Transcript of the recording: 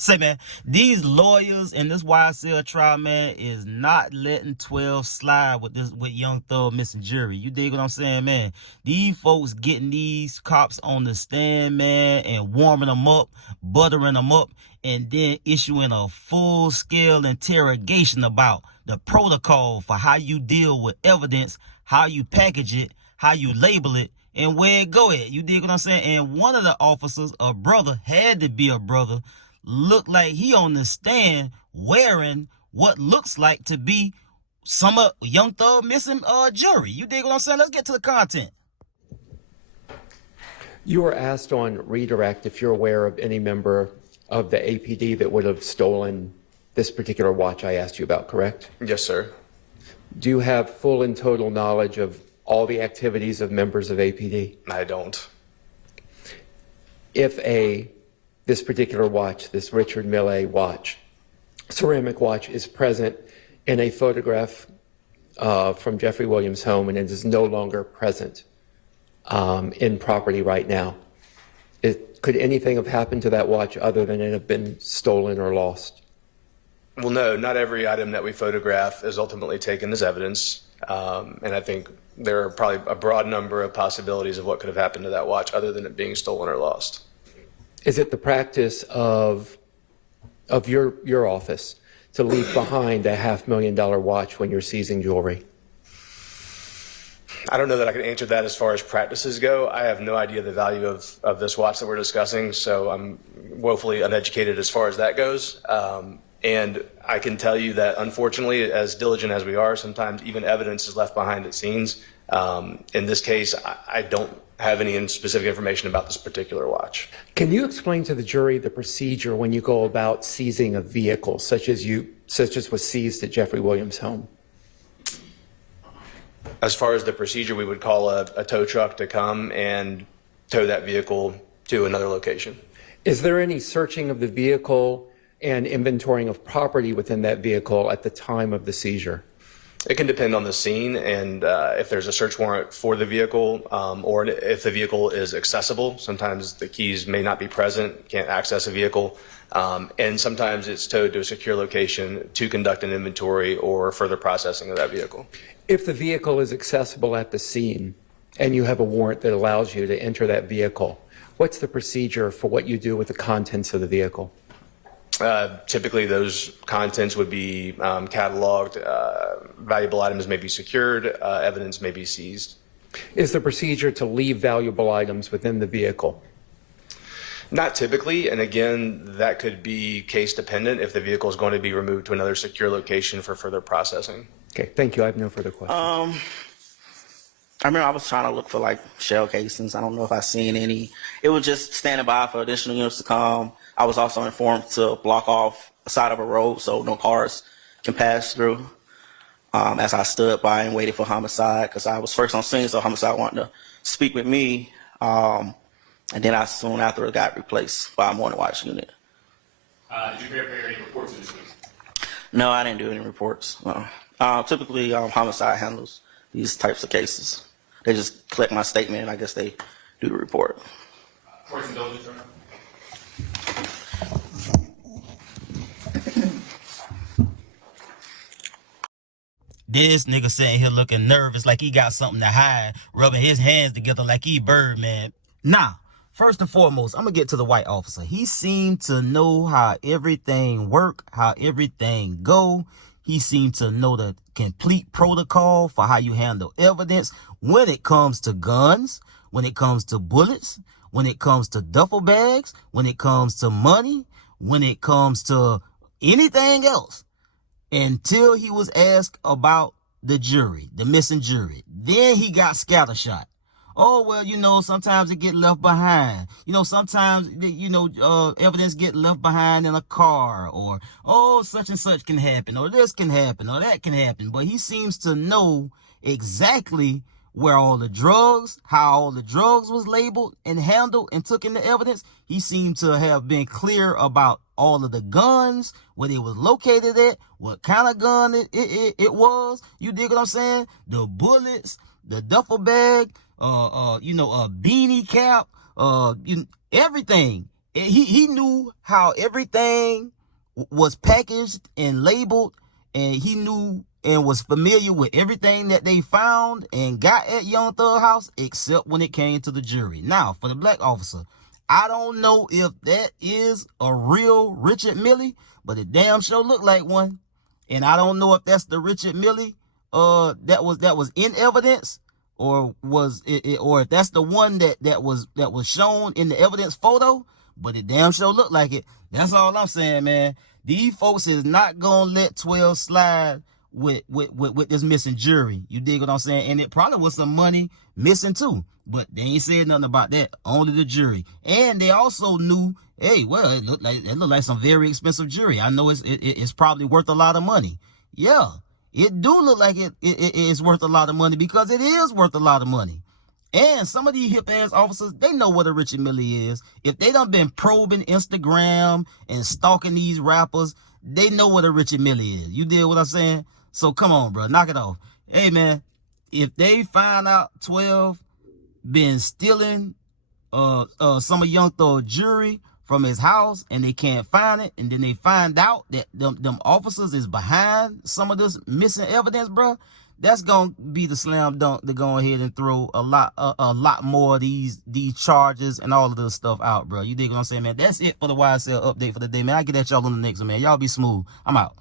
Say, man, these lawyers and this YSL trial, man, is not letting 12 slide with Young Thug missing jury. You dig what I'm saying, man? These folks getting these cops on the stand, man, and warming them up, buttering them up, and then issuing a full-scale interrogation about the protocol for how you deal with evidence, how you package it, how you label it, and where it go at. You dig what I'm saying? And one of the officers, a brother, had to be a brother, looked like he on the stand wearing what looks like to be some of Young Thug missing jury. You dig what I'm saying? Let's get to the content. You were asked on redirect if you're aware of any member of the APD that would have stolen this particular watch I asked you about, correct? Yes, sir. Do you have full and total knowledge of all the activities of members of APD? I don't. If this particular watch, this Richard Mille watch, ceramic watch, is present in a photograph from Jeffrey Williams' home and it is no longer present in property right now, could anything have happened to that watch other than it have been stolen or lost? Well, no, not every item that we photograph is ultimately taken as evidence. And I think there are probably a broad number of possibilities of what could have happened to that watch other than it being stolen or lost. Is it the practice of your office to leave behind a $500,000 watch when you're seizing jewelry? I don't know that I can answer that as far as practices go. I have no idea the value of this watch that we're discussing, so I'm woefully uneducated as far as that goes. And I can tell you that, unfortunately, as diligent as we are, sometimes even evidence is left behind at scenes. In this case, I don't have any specific information about this particular watch. Can you explain to the jury the procedure when you go about seizing a vehicle, such as was seized at Jeffrey Williams' home? As far as the procedure, we would call a tow truck to come and tow that vehicle to another location. Is there any searching of the vehicle and inventorying of property within that vehicle at the time of the seizure? It can depend on the scene and if there's a search warrant for the vehicle or if the vehicle is accessible. Sometimes the keys may not be present, can't access a vehicle, and sometimes it's towed to a secure location to conduct an inventory or further processing of that vehicle. If the vehicle is accessible at the scene and you have a warrant that allows you to enter that vehicle, what's the procedure for what you do with the contents of the vehicle? Typically, those contents would be cataloged, valuable items may be secured, evidence may be seized. Is the procedure to leave valuable items within the vehicle? Not typically, and again, that could be case dependent if the vehicle is going to be removed to another secure location for further processing. Okay, thank you. I have no further questions. I remember I was trying to look for like shell casings. I don't know if I seen any. It was just standing by for additional units to come. I was also informed to block off the side of a road so no cars can pass through. As I stood by and waited for homicide, because I was first on scene, so homicide wanted to speak with me. And then soon after it got replaced by a morning watch unit. Did you prepare any reports in this case? No, I didn't do any reports. Typically, homicide handles these types of cases. They just collect my statement, and I guess they do the report. Court's indulgence, Your Honor. This nigga sitting here looking nervous like he got something to hide, rubbing his hands together like he Birdman. Nah, first and foremost, I'm going to get to the white officer. He seemed to know how everything work, how everything go. He seemed to know the complete protocol for how you handle evidence when it comes to guns, when it comes to bullets, when it comes to duffel bags, when it comes to money, when it comes to anything else. Until he was asked about the jury, the missing jury. Then he got scattershot. Oh, well, you know, sometimes it get left behind. You know, sometimes, evidence get left behind in a car, or, oh, such and such can happen, or this can happen, or that can happen. But he seems to know exactly where all the drugs, how all the drugs was labeled and handled and took into evidence. He seemed to have been clear about all of the guns, where they was located at, what kind of gun it was. You dig what I'm saying? The bullets, the duffel bag, a beanie cap, everything. He knew how everything was packaged and labeled, and he knew and was familiar with everything that they found and got at Young Thug house, except when it came to the jury. Now, for the black officer, I don't know if that is a real Richard Milley, but it damn sure looked like one. And I don't know if that's the Richard Milley that was in evidence, or was it, or if that's the one that was shown in the evidence photo, but it damn sure looked like it. That's all I'm saying, man. These folks is not gonna let 12 slide with this missing jury. You dig what I'm saying? And it probably was some money missing too, but they ain't said nothing about that. Only the jury. And they also knew, hey, well, it looked like some very expensive jury. I know it's probably worth a lot of money. Yeah, it do look like it is worth a lot of money, because it is worth a lot of money. And some of these hip ass officers, they know what a Richard Milley is. If they done been probing Instagram and stalking these rappers, they know what a Richard Milley is. You deal what I'm saying? So come on, bro, knock it off. Hey man, if they find out 12 been stealing some of Young Thug jewelry from his house and they can't find it, and then they find out that them officers is behind some of this missing evidence, bro, that's gonna be the slam dunk to go ahead and throw a lot more of these charges and all of this stuff out, bro. You dig what I'm saying, man? That's it for the YSL update for the day, man. I get at y'all on the next one, man. Y'all be smooth. I'm out.